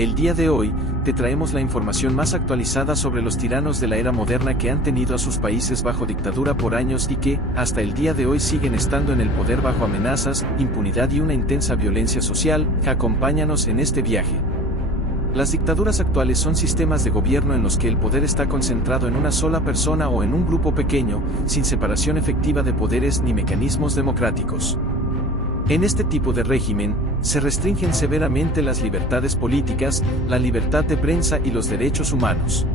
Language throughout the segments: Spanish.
El día de hoy, te traemos la información más actualizada sobre los tiranos de la era moderna que han tenido a sus países bajo dictadura por años y que, hasta el día de hoy siguen estando en el poder bajo amenazas, impunidad y una intensa violencia social. Acompáñanos en este viaje. Las dictaduras actuales son sistemas de gobierno en los que el poder está concentrado en una sola persona o en un grupo pequeño, sin separación efectiva de poderes ni mecanismos democráticos. En este tipo de régimen, se restringen severamente las libertades políticas, la libertad de prensa y los derechos humanos.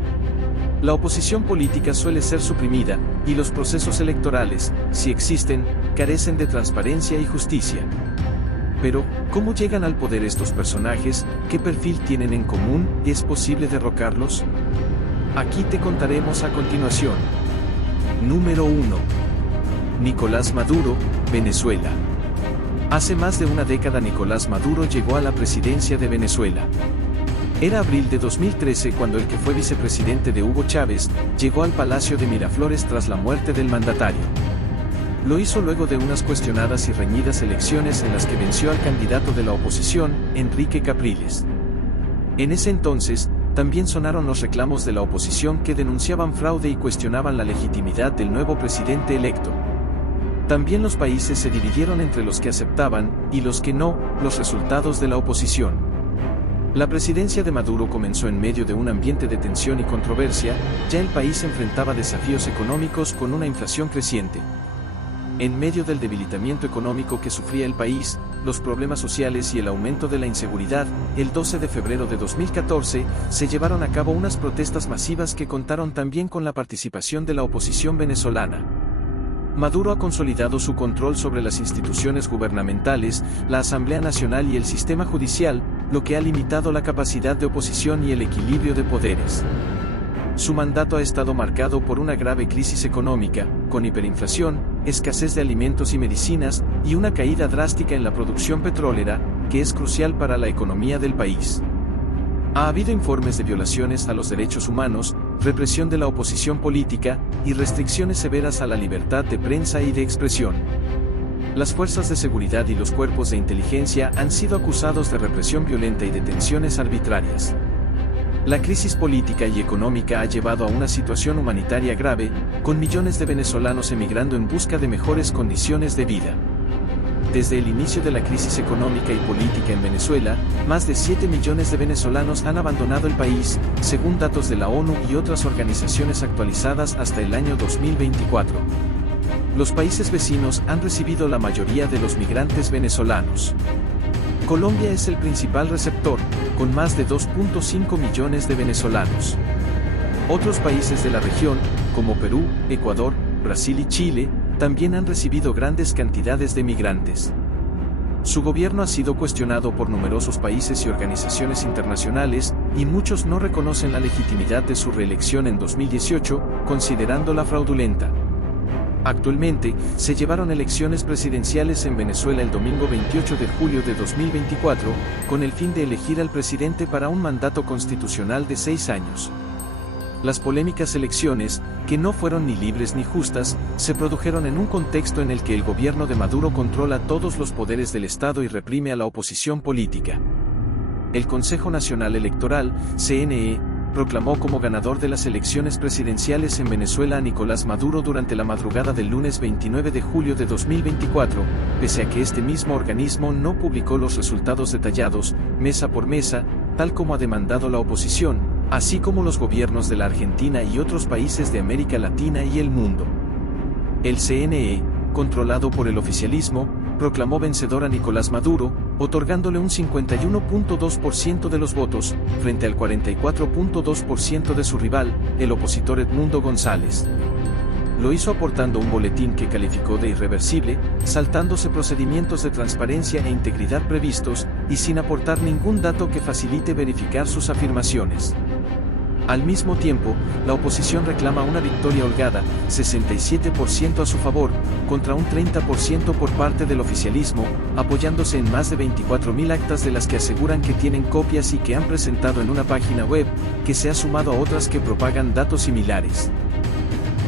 La oposición política suele ser suprimida, y los procesos electorales, si existen, carecen de transparencia y justicia. Pero, ¿cómo llegan al poder estos personajes? ¿Qué perfil tienen en común? ¿Es posible derrocarlos? Aquí te contaremos a continuación. Número 1. Nicolás Maduro, Venezuela. Hace más de una década Nicolás Maduro llegó a la presidencia de Venezuela. Era abril de 2013 cuando el que fue vicepresidente de Hugo Chávez llegó al Palacio de Miraflores tras la muerte del mandatario. Lo hizo luego de unas cuestionadas y reñidas elecciones en las que venció al candidato de la oposición, Enrique Capriles. En ese entonces, también sonaron los reclamos de la oposición que denunciaban fraude y cuestionaban la legitimidad del nuevo presidente electo. También los países se dividieron entre los que aceptaban, y los que no, los resultados de la oposición. La presidencia de Maduro comenzó en medio de un ambiente de tensión y controversia. Ya el país enfrentaba desafíos económicos con una inflación creciente. En medio del debilitamiento económico que sufría el país, los problemas sociales y el aumento de la inseguridad, el 12 de febrero de 2014, se llevaron a cabo unas protestas masivas que contaron también con la participación de la oposición venezolana. Maduro ha consolidado su control sobre las instituciones gubernamentales, la Asamblea Nacional y el sistema judicial, lo que ha limitado la capacidad de oposición y el equilibrio de poderes. Su mandato ha estado marcado por una grave crisis económica, con hiperinflación, escasez de alimentos y medicinas, y una caída drástica en la producción petrolera, que es crucial para la economía del país. Ha habido informes de violaciones a los derechos humanos, represión de la oposición política, y restricciones severas a la libertad de prensa y de expresión. Las fuerzas de seguridad y los cuerpos de inteligencia han sido acusados de represión violenta y detenciones arbitrarias. La crisis política y económica ha llevado a una situación humanitaria grave, con millones de venezolanos emigrando en busca de mejores condiciones de vida. Desde el inicio de la crisis económica y política en Venezuela, más de 7 millones de venezolanos han abandonado el país, según datos de la ONU y otras organizaciones actualizadas hasta el año 2024. Los países vecinos han recibido la mayoría de los migrantes venezolanos. Colombia es el principal receptor, con más de 2.5 millones de venezolanos. Otros países de la región, como Perú, Ecuador, Brasil y Chile, también han recibido grandes cantidades de migrantes. Su gobierno ha sido cuestionado por numerosos países y organizaciones internacionales, y muchos no reconocen la legitimidad de su reelección en 2018, considerándola fraudulenta. Actualmente, se llevaron elecciones presidenciales en Venezuela el domingo 28 de julio de 2024, con el fin de elegir al presidente para un mandato constitucional de 6 años. Las polémicas elecciones, que no fueron ni libres ni justas, se produjeron en un contexto en el que el gobierno de Maduro controla todos los poderes del Estado y reprime a la oposición política. El Consejo Nacional Electoral, CNE, proclamó como ganador de las elecciones presidenciales en Venezuela a Nicolás Maduro durante la madrugada del lunes 29 de julio de 2024, pese a que este mismo organismo no publicó los resultados detallados, mesa por mesa, tal como ha demandado la oposición, así como los gobiernos de la Argentina y otros países de América Latina y el mundo. El CNE, controlado por el oficialismo, proclamó vencedor a Nicolás Maduro, otorgándole un 51.2% de los votos, frente al 44.2% de su rival, el opositor Edmundo González. Lo hizo aportando un boletín que calificó de irreversible, saltándose procedimientos de transparencia e integridad previstos, y sin aportar ningún dato que facilite verificar sus afirmaciones. Al mismo tiempo, la oposición reclama una victoria holgada, 67% a su favor, contra un 30% por parte del oficialismo, apoyándose en más de 24.000 actas de las que aseguran que tienen copias y que han presentado en una página web, que se ha sumado a otras que propagan datos similares.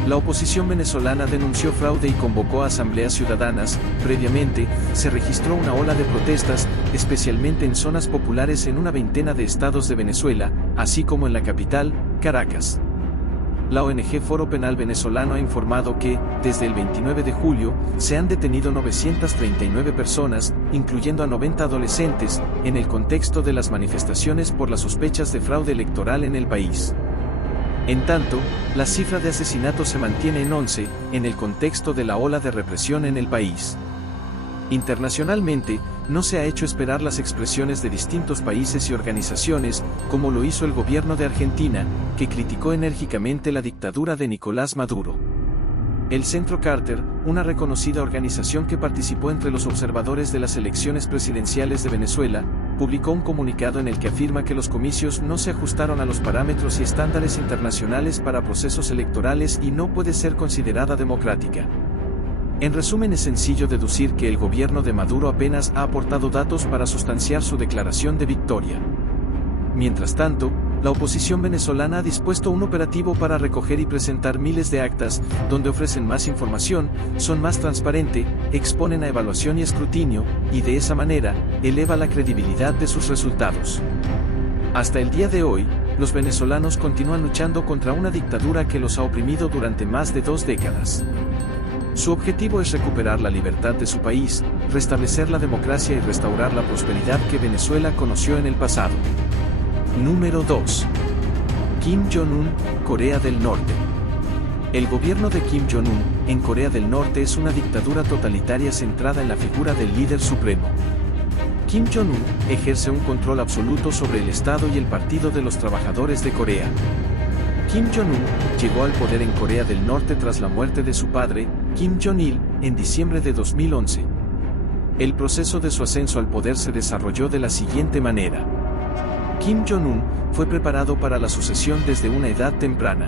La oposición venezolana denunció fraude y convocó a asambleas ciudadanas. Previamente, se registró una ola de protestas, especialmente en zonas populares en una veintena de estados de Venezuela, así como en la capital, Caracas. La ONG Foro Penal Venezolano ha informado que, desde el 29 de julio, se han detenido 939 personas, incluyendo a 90 adolescentes, en el contexto de las manifestaciones por las sospechas de fraude electoral en el país. En tanto, la cifra de asesinatos se mantiene en 11, en el contexto de la ola de represión en el país. Internacionalmente, no se ha hecho esperar las expresiones de distintos países y organizaciones, como lo hizo el gobierno de Argentina, que criticó enérgicamente la dictadura de Nicolás Maduro. El Centro Carter, una reconocida organización que participó entre los observadores de las elecciones presidenciales de Venezuela, publicó un comunicado en el que afirma que los comicios no se ajustaron a los parámetros y estándares internacionales para procesos electorales y no puede ser considerada democrática. En resumen, es sencillo deducir que el gobierno de Maduro apenas ha aportado datos para sustanciar su declaración de victoria. Mientras tanto, la oposición venezolana ha dispuesto un operativo para recoger y presentar miles de actas, donde ofrecen más información, son más transparente, exponen a evaluación y escrutinio, y de esa manera, eleva la credibilidad de sus resultados. Hasta el día de hoy, los venezolanos continúan luchando contra una dictadura que los ha oprimido durante más de 2 décadas. Su objetivo es recuperar la libertad de su país, restablecer la democracia y restaurar la prosperidad que Venezuela conoció en el pasado. Número 2. Kim Jong-un, Corea del Norte. El gobierno de Kim Jong-un, en Corea del Norte, es una dictadura totalitaria centrada en la figura del líder supremo. Kim Jong-un ejerce un control absoluto sobre el Estado y el Partido de los Trabajadores de Corea. Kim Jong-un llegó al poder en Corea del Norte tras la muerte de su padre, Kim Jong-il, en diciembre de 2011. El proceso de su ascenso al poder se desarrolló de la siguiente manera. Kim Jong-un fue preparado para la sucesión desde una edad temprana.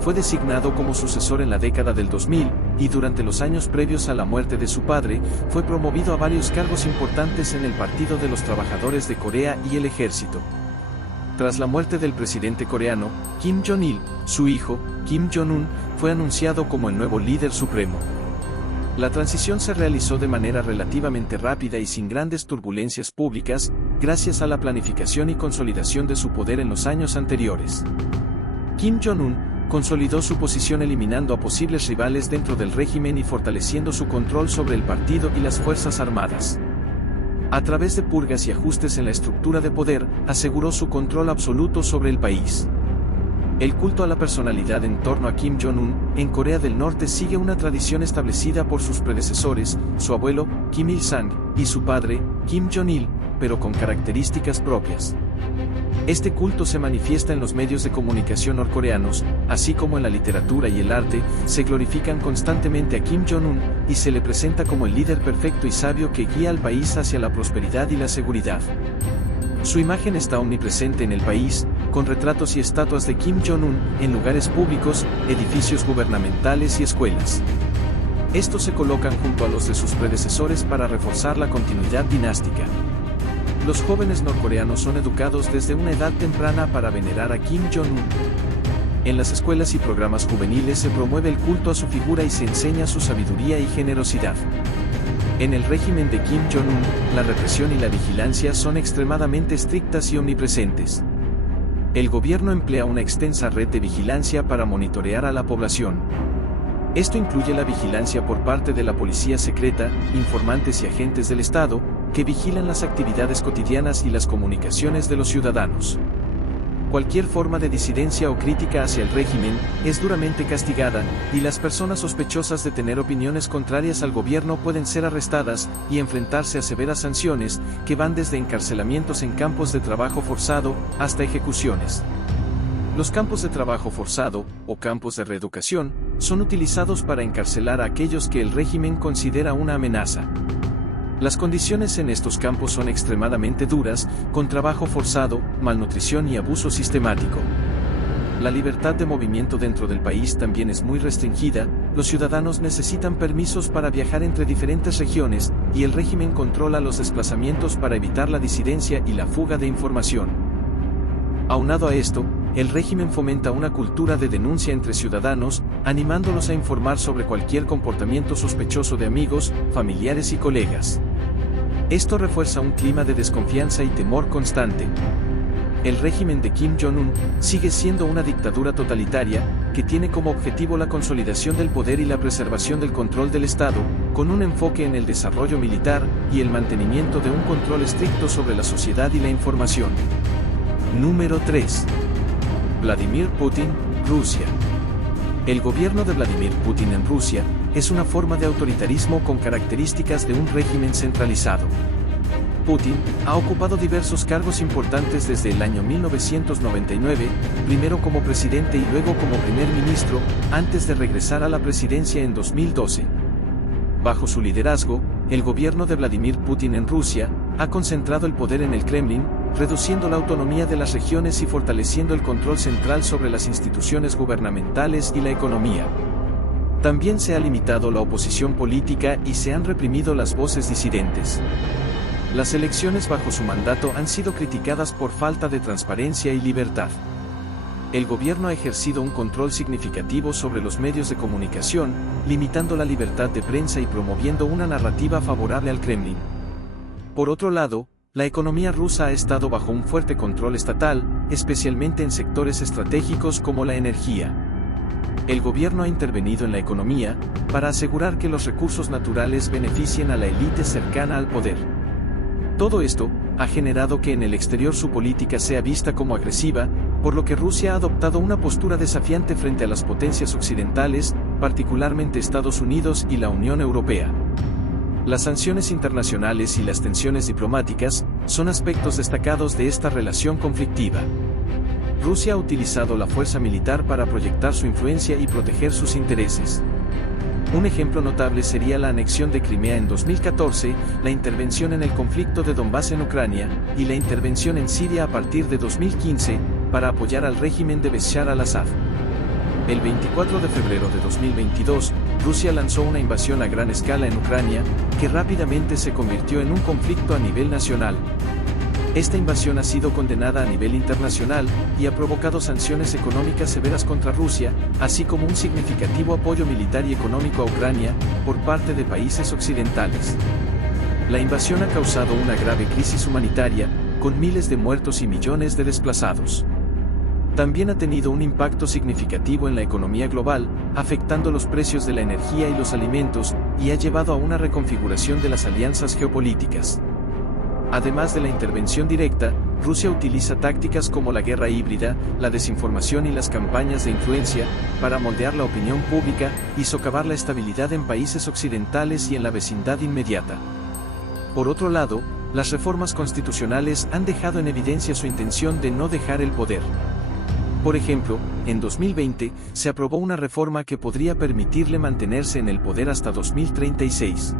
Fue designado como sucesor en la década del 2000, y durante los años previos a la muerte de su padre, fue promovido a varios cargos importantes en el Partido de los Trabajadores de Corea y el Ejército. Tras la muerte del presidente coreano, Kim Jong-il, su hijo, Kim Jong-un, fue anunciado como el nuevo líder supremo. La transición se realizó de manera relativamente rápida y sin grandes turbulencias públicas, gracias a la planificación y consolidación de su poder en los años anteriores. Kim Jong-un consolidó su posición eliminando a posibles rivales dentro del régimen y fortaleciendo su control sobre el partido y las Fuerzas Armadas. A través de purgas y ajustes en la estructura de poder, aseguró su control absoluto sobre el país. El culto a la personalidad en torno a Kim Jong-un, en Corea del Norte, sigue una tradición establecida por sus predecesores, su abuelo, Kim Il-sung, y su padre, Kim Jong-il, pero con características propias. Este culto se manifiesta en los medios de comunicación norcoreanos, así como en la literatura y el arte. Se glorifican constantemente a Kim Jong-un, y se le presenta como el líder perfecto y sabio que guía al país hacia la prosperidad y la seguridad. Su imagen está omnipresente en el país, con retratos y estatuas de Kim Jong-un en lugares públicos, edificios gubernamentales y escuelas. Estos se colocan junto a los de sus predecesores para reforzar la continuidad dinástica. Los jóvenes norcoreanos son educados desde una edad temprana para venerar a Kim Jong-un. En las escuelas y programas juveniles se promueve el culto a su figura y se enseña su sabiduría y generosidad. En el régimen de Kim Jong-un, la represión y la vigilancia son extremadamente estrictas y omnipresentes. El gobierno emplea una extensa red de vigilancia para monitorear a la población. Esto incluye la vigilancia por parte de la policía secreta, informantes y agentes del Estado, que vigilan las actividades cotidianas y las comunicaciones de los ciudadanos. Cualquier forma de disidencia o crítica hacia el régimen es duramente castigada, y las personas sospechosas de tener opiniones contrarias al gobierno pueden ser arrestadas y enfrentarse a severas sanciones, que van desde encarcelamientos en campos de trabajo forzado hasta ejecuciones. Los campos de trabajo forzado, o campos de reeducación, son utilizados para encarcelar a aquellos que el régimen considera una amenaza. Las condiciones en estos campos son extremadamente duras, con trabajo forzado, malnutrición y abuso sistemático. La libertad de movimiento dentro del país también es muy restringida. Los ciudadanos necesitan permisos para viajar entre diferentes regiones, y el régimen controla los desplazamientos para evitar la disidencia y la fuga de información. Aunado a esto, el régimen fomenta una cultura de denuncia entre ciudadanos, animándolos a informar sobre cualquier comportamiento sospechoso de amigos, familiares y colegas. Esto refuerza un clima de desconfianza y temor constante. El régimen de Kim Jong-un sigue siendo una dictadura totalitaria, que tiene como objetivo la consolidación del poder y la preservación del control del Estado, con un enfoque en el desarrollo militar y el mantenimiento de un control estricto sobre la sociedad y la información. Número 3. Vladimir Putin, Rusia. El gobierno de Vladimir Putin en Rusia es una forma de autoritarismo con características de un régimen centralizado. Putin ha ocupado diversos cargos importantes desde el año 1999, primero como presidente y luego como primer ministro, antes de regresar a la presidencia en 2012. Bajo su liderazgo, el gobierno de Vladimir Putin en Rusia ha concentrado el poder en el Kremlin, reduciendo la autonomía de las regiones y fortaleciendo el control central sobre las instituciones gubernamentales y la economía. También se ha limitado la oposición política y se han reprimido las voces disidentes. Las elecciones bajo su mandato han sido criticadas por falta de transparencia y libertad. El gobierno ha ejercido un control significativo sobre los medios de comunicación, limitando la libertad de prensa y promoviendo una narrativa favorable al Kremlin. Por otro lado, la economía rusa ha estado bajo un fuerte control estatal, especialmente en sectores estratégicos como la energía. El gobierno ha intervenido en la economía para asegurar que los recursos naturales beneficien a la élite cercana al poder. Todo esto ha generado que en el exterior su política sea vista como agresiva, por lo que Rusia ha adoptado una postura desafiante frente a las potencias occidentales, particularmente Estados Unidos y la Unión Europea. Las sanciones internacionales y las tensiones diplomáticas son aspectos destacados de esta relación conflictiva. Rusia ha utilizado la fuerza militar para proyectar su influencia y proteger sus intereses. Un ejemplo notable sería la anexión de Crimea en 2014, la intervención en el conflicto de Donbass en Ucrania, y la intervención en Siria a partir de 2015, para apoyar al régimen de Bashar al-Assad. El 24 de febrero de 2022, Rusia lanzó una invasión a gran escala en Ucrania, que rápidamente se convirtió en un conflicto a nivel nacional. Esta invasión ha sido condenada a nivel internacional y ha provocado sanciones económicas severas contra Rusia, así como un significativo apoyo militar y económico a Ucrania por parte de países occidentales. La invasión ha causado una grave crisis humanitaria, con miles de muertos y millones de desplazados. También ha tenido un impacto significativo en la economía global, afectando los precios de la energía y los alimentos, y ha llevado a una reconfiguración de las alianzas geopolíticas. Además de la intervención directa, Rusia utiliza tácticas como la guerra híbrida, la desinformación y las campañas de influencia, para moldear la opinión pública y socavar la estabilidad en países occidentales y en la vecindad inmediata. Por otro lado, las reformas constitucionales han dejado en evidencia su intención de no dejar el poder. Por ejemplo, en 2020, se aprobó una reforma que podría permitirle mantenerse en el poder hasta 2036.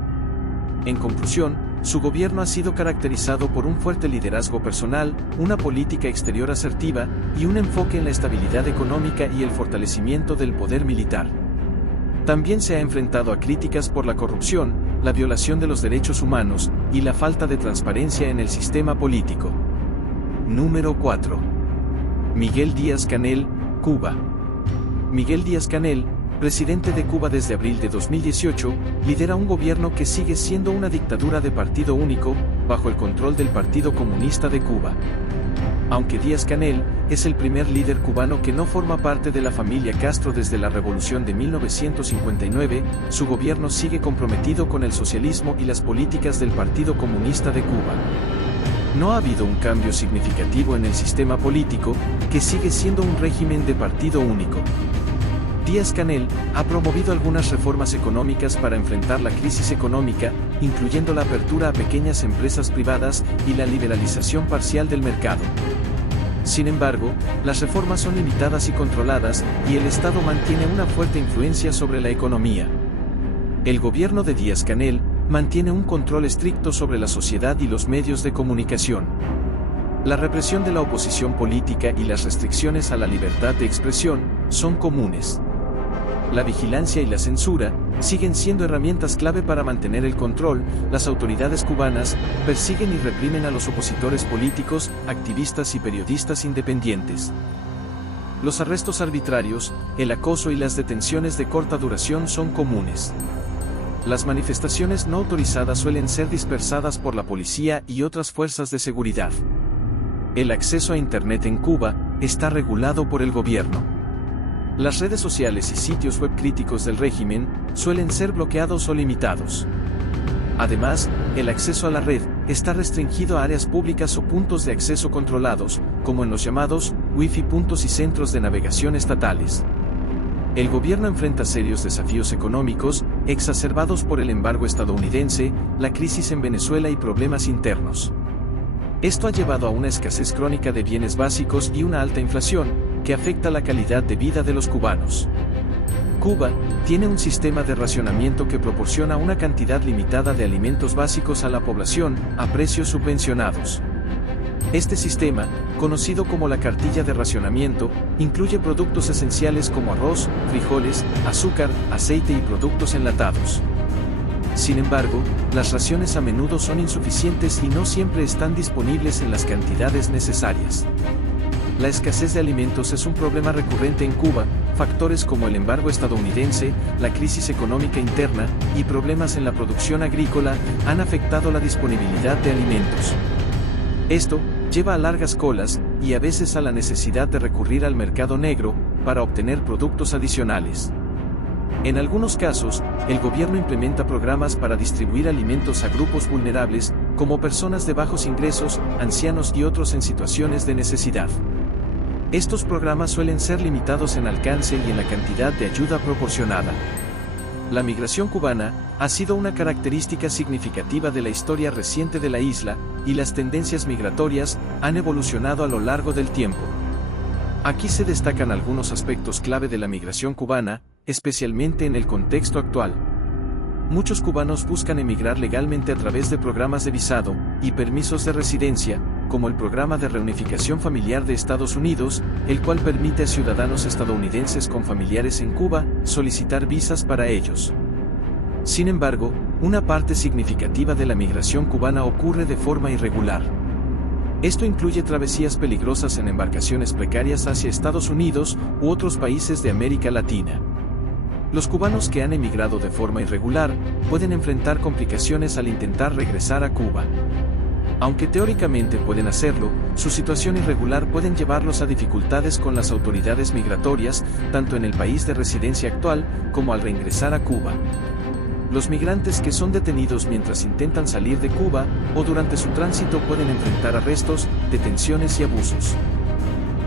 En conclusión, su gobierno ha sido caracterizado por un fuerte liderazgo personal, una política exterior asertiva, y un enfoque en la estabilidad económica y el fortalecimiento del poder militar. También se ha enfrentado a críticas por la corrupción, la violación de los derechos humanos, y la falta de transparencia en el sistema político. Número 4. Miguel Díaz-Canel, Cuba. Miguel Díaz-Canel, presidente de Cuba desde abril de 2018, lidera un gobierno que sigue siendo una dictadura de partido único, bajo el control del Partido Comunista de Cuba. Aunque Díaz-Canel es el primer líder cubano que no forma parte de la familia Castro desde la revolución de 1959, su gobierno sigue comprometido con el socialismo y las políticas del Partido Comunista de Cuba. No ha habido un cambio significativo en el sistema político, que sigue siendo un régimen de partido único. Díaz-Canel ha promovido algunas reformas económicas para enfrentar la crisis económica, incluyendo la apertura a pequeñas empresas privadas y la liberalización parcial del mercado. Sin embargo, las reformas son limitadas y controladas, y el Estado mantiene una fuerte influencia sobre la economía. El gobierno de Díaz-Canel mantiene un control estricto sobre la sociedad y los medios de comunicación. La represión de la oposición política y las restricciones a la libertad de expresión son comunes. La vigilancia y la censura siguen siendo herramientas clave para mantener el control. Las autoridades cubanas persiguen y reprimen a los opositores políticos, activistas y periodistas independientes. Los arrestos arbitrarios, el acoso y las detenciones de corta duración son comunes. Las manifestaciones no autorizadas suelen ser dispersadas por la policía y otras fuerzas de seguridad. El acceso a Internet en Cuba está regulado por el gobierno. Las redes sociales y sitios web críticos del régimen suelen ser bloqueados o limitados. Además, el acceso a la red está restringido a áreas públicas o puntos de acceso controlados, como en los llamados Wi-Fi puntos y centros de navegación estatales. El gobierno enfrenta serios desafíos económicos, exacerbados por el embargo estadounidense, la crisis en Venezuela y problemas internos. Esto ha llevado a una escasez crónica de bienes básicos y una alta inflación, que afecta la calidad de vida de los cubanos. Cuba tiene un sistema de racionamiento que proporciona una cantidad limitada de alimentos básicos a la población, a precios subvencionados. Este sistema, conocido como la cartilla de racionamiento, incluye productos esenciales como arroz, frijoles, azúcar, aceite y productos enlatados. Sin embargo, las raciones a menudo son insuficientes y no siempre están disponibles en las cantidades necesarias. La escasez de alimentos es un problema recurrente en Cuba. Factores como el embargo estadounidense, la crisis económica interna y problemas en la producción agrícola han afectado la disponibilidad de alimentos. Esto lleva a largas colas y a veces a la necesidad de recurrir al mercado negro para obtener productos adicionales. En algunos casos, el gobierno implementa programas para distribuir alimentos a grupos vulnerables, como personas de bajos ingresos, ancianos y otros en situaciones de necesidad. Estos programas suelen ser limitados en alcance y en la cantidad de ayuda proporcionada. La migración cubana ha sido una característica significativa de la historia reciente de la isla, y las tendencias migratorias han evolucionado a lo largo del tiempo. Aquí se destacan algunos aspectos clave de la migración cubana, especialmente en el contexto actual. Muchos cubanos buscan emigrar legalmente a través de programas de visado y permisos de residencia, como el Programa de Reunificación Familiar de Estados Unidos, el cual permite a ciudadanos estadounidenses con familiares en Cuba solicitar visas para ellos. Sin embargo, una parte significativa de la migración cubana ocurre de forma irregular. Esto incluye travesías peligrosas en embarcaciones precarias hacia Estados Unidos u otros países de América Latina. Los cubanos que han emigrado de forma irregular pueden enfrentar complicaciones al intentar regresar a Cuba. Aunque teóricamente pueden hacerlo, su situación irregular puede llevarlos a dificultades con las autoridades migratorias, tanto en el país de residencia actual como al reingresar a Cuba. Los migrantes que son detenidos mientras intentan salir de Cuba o durante su tránsito pueden enfrentar arrestos, detenciones y abusos.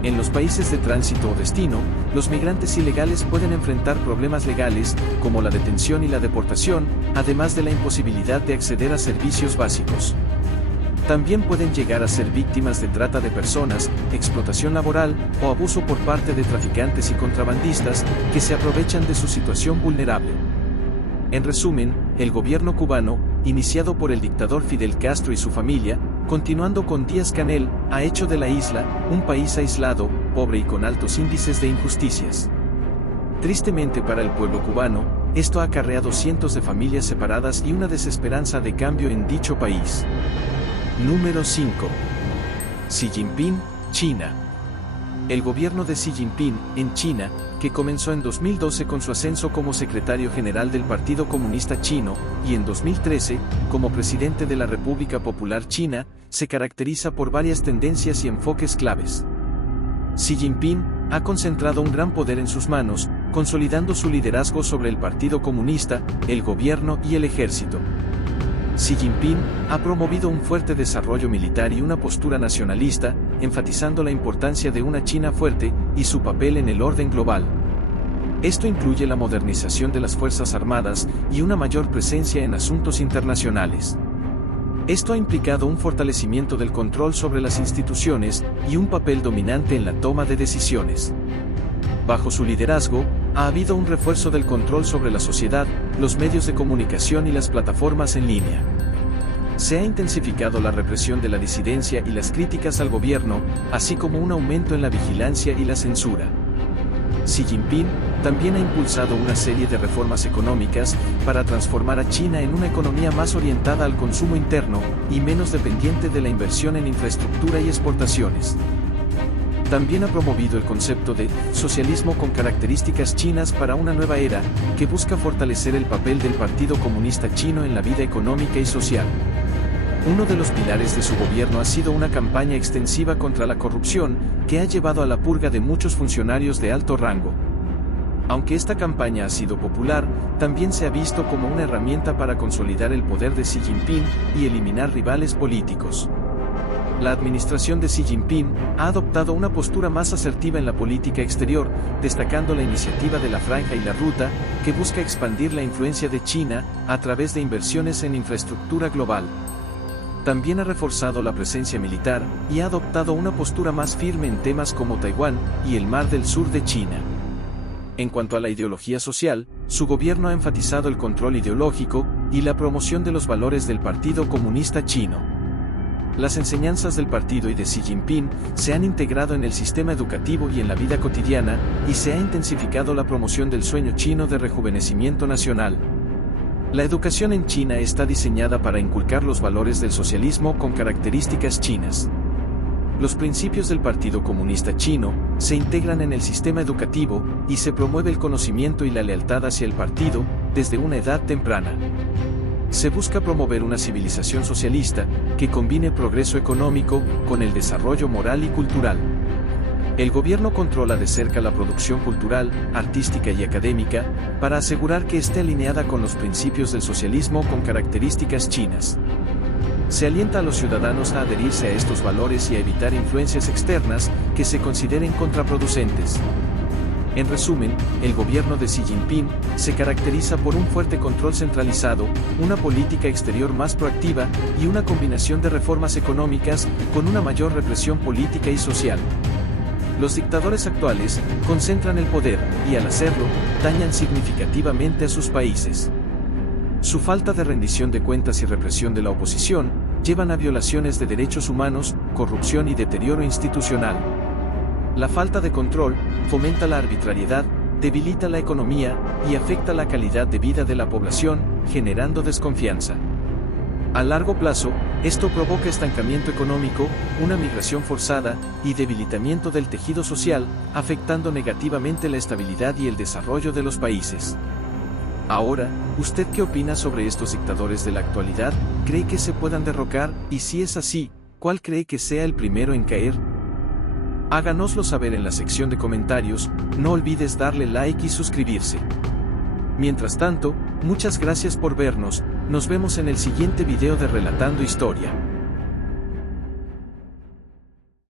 En los países de tránsito o destino, los migrantes ilegales pueden enfrentar problemas legales, como la detención y la deportación, además de la imposibilidad de acceder a servicios básicos. También pueden llegar a ser víctimas de trata de personas, explotación laboral o abuso por parte de traficantes y contrabandistas que se aprovechan de su situación vulnerable. En resumen, el gobierno cubano, iniciado por el dictador Fidel Castro y su familia, continuando con Díaz-Canel, ha hecho de la isla un país aislado, pobre y con altos índices de injusticias. Tristemente para el pueblo cubano, esto ha acarreado cientos de familias separadas y una desesperanza de cambio en dicho país. Número 5. Xi Jinping, China. El gobierno de Xi Jinping, en China, que comenzó en 2012 con su ascenso como secretario general del Partido Comunista Chino, y en 2013, como presidente de la República Popular China, se caracteriza por varias tendencias y enfoques claves. Xi Jinping ha concentrado un gran poder en sus manos, consolidando su liderazgo sobre el Partido Comunista, el gobierno y el ejército. Xi Jinping ha promovido un fuerte desarrollo militar y una postura nacionalista, enfatizando la importancia de una China fuerte y su papel en el orden global. Esto incluye la modernización de las Fuerzas Armadas y una mayor presencia en asuntos internacionales. Esto ha implicado un fortalecimiento del control sobre las instituciones y un papel dominante en la toma de decisiones. Bajo su liderazgo, ha habido un refuerzo del control sobre la sociedad, los medios de comunicación y las plataformas en línea. Se ha intensificado la represión de la disidencia y las críticas al gobierno, así como un aumento en la vigilancia y la censura. Xi Jinping también ha impulsado una serie de reformas económicas para transformar a China en una economía más orientada al consumo interno y menos dependiente de la inversión en infraestructura y exportaciones. También ha promovido el concepto de socialismo con características chinas para una nueva era, que busca fortalecer el papel del Partido Comunista Chino en la vida económica y social. Uno de los pilares de su gobierno ha sido una campaña extensiva contra la corrupción, que ha llevado a la purga de muchos funcionarios de alto rango. Aunque esta campaña ha sido popular, también se ha visto como una herramienta para consolidar el poder de Xi Jinping y eliminar rivales políticos. La administración de Xi Jinping ha adoptado una postura más asertiva en la política exterior, destacando la iniciativa de la Franja y la Ruta, que busca expandir la influencia de China a través de inversiones en infraestructura global. También ha reforzado la presencia militar y ha adoptado una postura más firme en temas como Taiwán y el Mar del Sur de China. En cuanto a la ideología social, su gobierno ha enfatizado el control ideológico y la promoción de los valores del Partido Comunista Chino. Las enseñanzas del partido y de Xi Jinping se han integrado en el sistema educativo y en la vida cotidiana, y se ha intensificado la promoción del sueño chino de rejuvenecimiento nacional. La educación en China está diseñada para inculcar los valores del socialismo con características chinas. Los principios del Partido Comunista Chino se integran en el sistema educativo y se promueve el conocimiento y la lealtad hacia el partido desde una edad temprana. Se busca promover una civilización socialista que combine progreso económico con el desarrollo moral y cultural. El gobierno controla de cerca la producción cultural, artística y académica para asegurar que esté alineada con los principios del socialismo con características chinas. Se alienta a los ciudadanos a adherirse a estos valores y a evitar influencias externas que se consideren contraproducentes. En resumen, el gobierno de Xi Jinping se caracteriza por un fuerte control centralizado, una política exterior más proactiva y una combinación de reformas económicas con una mayor represión política y social. Los dictadores actuales concentran el poder y, al hacerlo, dañan significativamente a sus países. Su falta de rendición de cuentas y represión de la oposición llevan a violaciones de derechos humanos, corrupción y deterioro institucional. La falta de control fomenta la arbitrariedad, debilita la economía y afecta la calidad de vida de la población, generando desconfianza. A largo plazo, esto provoca estancamiento económico, una migración forzada y debilitamiento del tejido social, afectando negativamente la estabilidad y el desarrollo de los países. Ahora, ¿usted qué opina sobre estos dictadores de la actualidad? ¿Cree que se puedan derrocar? Y si es así, ¿cuál cree que sea el primero en caer? Háganoslo saber en la sección de comentarios, no olvides darle like y suscribirse. Mientras tanto, muchas gracias por vernos, nos vemos en el siguiente video de Relatando Historia.